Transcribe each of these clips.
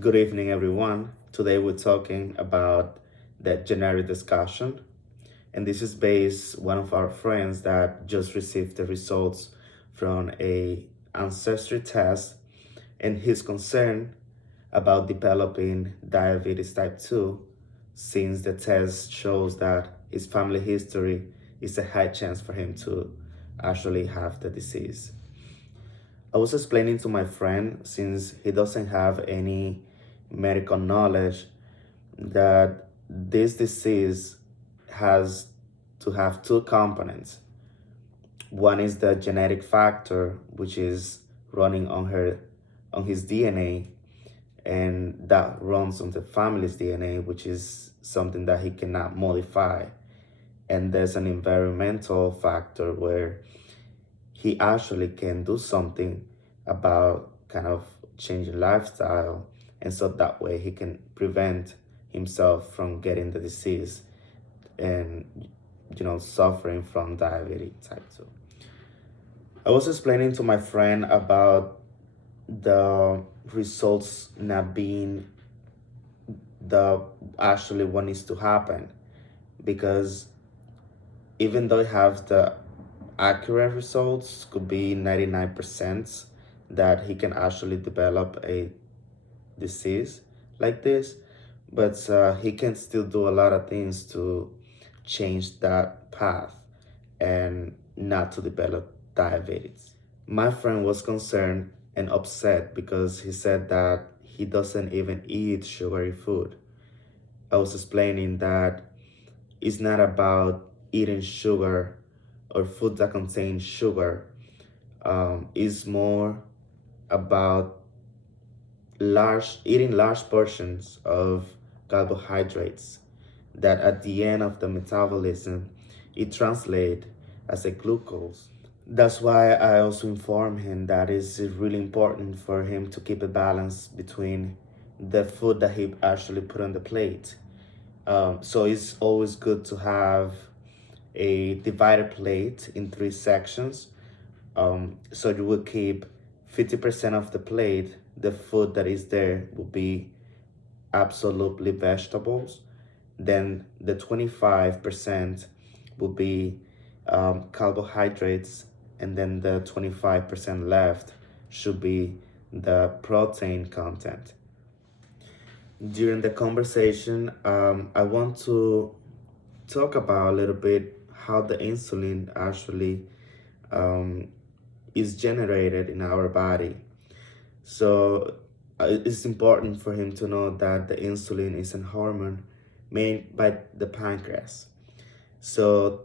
Good evening, everyone. Today we're talking about the generic discussion, and this is based one of our friends that just received the results from a ancestry test, and he's concerned about developing diabetes type 2 since the test shows that his family history is a high chance for him to actually have the disease. I was explaining to my friend, since he doesn't have any medical knowledge, that this disease has to have two components. One is the genetic factor, which is running on his DNA, and that runs on the family's DNA, which is something that he cannot modify. And there's an environmental factor where he actually can do something about kind of changing lifestyle, and so that way he can prevent himself from getting the disease and suffering from diabetic type 2. I was explaining to my friend about the results not being the actually what needs to happen, because even though it has the accurate results, could be 99% that he can actually develop a disease like this, but he can still do a lot of things to change that path and not to develop diabetes. My friend was concerned and upset because he said that he doesn't even eat sugary food. I was explaining that it's not about eating sugar or food that contains sugar. It's more about eating large portions of carbohydrates that at the end of the metabolism, it translates as a glucose. That's why I also inform him that it's really important for him to keep a balance between the food that he actually put on the plate. So it's always good to have a divided plate in three sections. So you will keep 50% of the plate, the food that is there will be absolutely vegetables. Then the 25% will be carbohydrates, and then the 25% left should be the protein content. During the conversation, I want to talk about a little bit how the insulin actually um, is generated in our body. So it's important for him to know that the insulin is a hormone made by the pancreas. So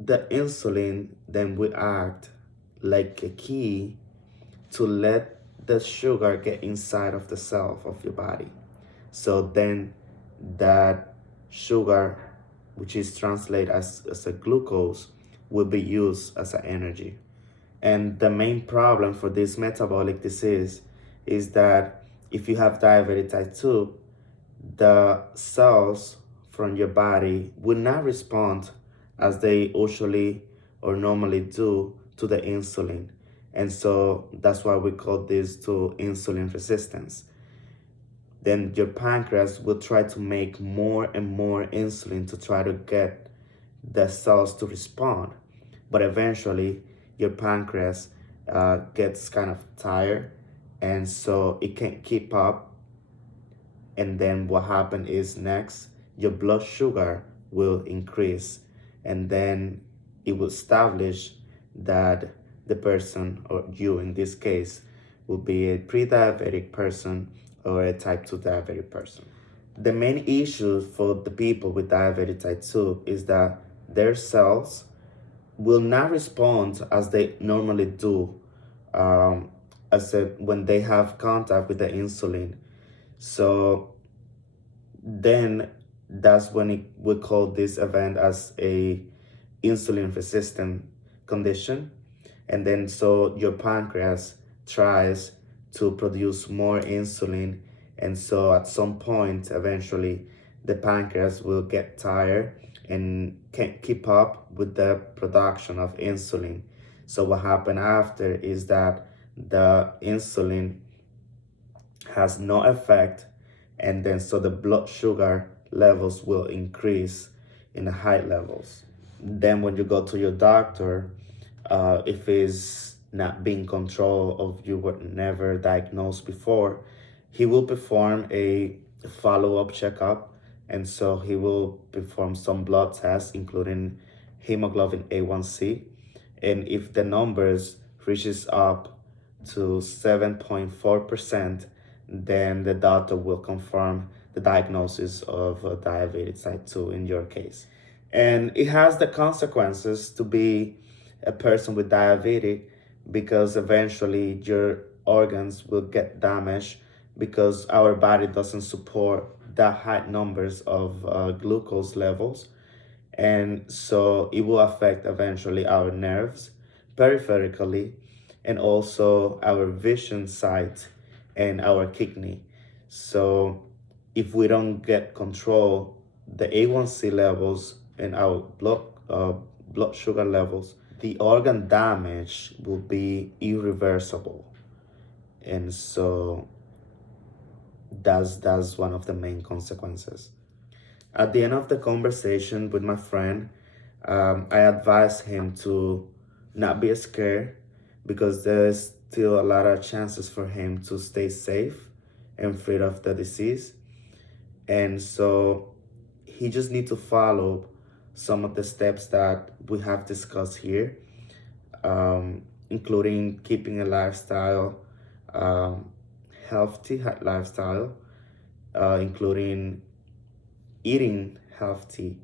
the insulin then will act like a key to let the sugar get inside of the cell of your body. So then that sugar, which is translated as a glucose, will be used as an energy. And the main problem for this metabolic disease is that if you have diabetes type 2, the cells from your body will not respond as they usually or normally do to the insulin. And so that's why we call this to insulin resistance. Then your pancreas will try to make more and more insulin to try to get the cells to respond. But eventually, your pancreas gets kind of tired, and so it can't keep up. And then what happens is next, your blood sugar will increase, and then it will establish that the person, or you in this case, will be a pre-diabetic person or a type 2 diabetic person. The main issue for the people with diabetes type 2 is that their cells will not respond as they normally do when they have contact with the insulin. So then that's when we call this event as a insulin resistant condition. And then so your pancreas tries to produce more insulin, and so at some point eventually the pancreas will get tired and can't keep up with the production of insulin. So what happens after is that the insulin has no effect, and then so the blood sugar levels will increase in the high levels. Then when you go to your doctor, if it's not being controlled or you were never diagnosed before, he will perform a follow-up checkup, and so he will perform some blood tests including hemoglobin A1C, and if the numbers reaches up to 7.4%, then the doctor will confirm the diagnosis of diabetes type 2 in your case. And it has the consequences to be a person with diabetes, because eventually your organs will get damaged because our body doesn't support the high numbers of glucose levels, and so it will affect eventually our nerves peripherically, and also our vision sight and our kidney. So if we don't get control the A1C levels and our blood sugar levels, the organ damage will be irreversible. And so that's one of the main consequences. At the end of the conversation with my friend, I advised him to not be scared, because there's still a lot of chances for him to stay safe and free of the disease. And so he just need to follow some of the steps that we have discussed here, including keeping a lifestyle, um, healthy lifestyle, including eating healthy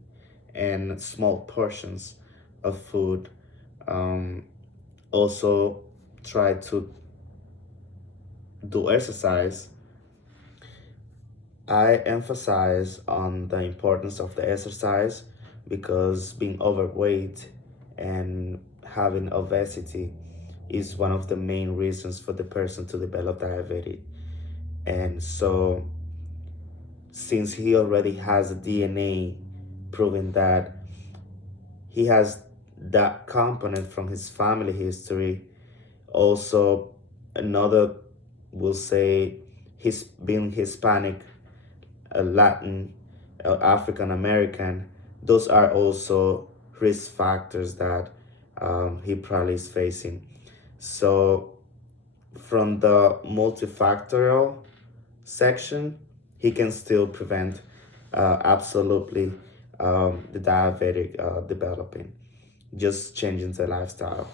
and small portions of food. Um, Also, try to do exercise. I emphasize on the importance of the exercise, because being overweight and having obesity is one of the main reasons for the person to develop diabetes. And so, since he already has a DNA proving that he has that component from his family history, also another will say he's being Hispanic, Latin, African American, those are also risk factors that he probably is facing. So from the multifactorial section, he can still prevent absolutely the diabetic developing, just changing the lifestyle.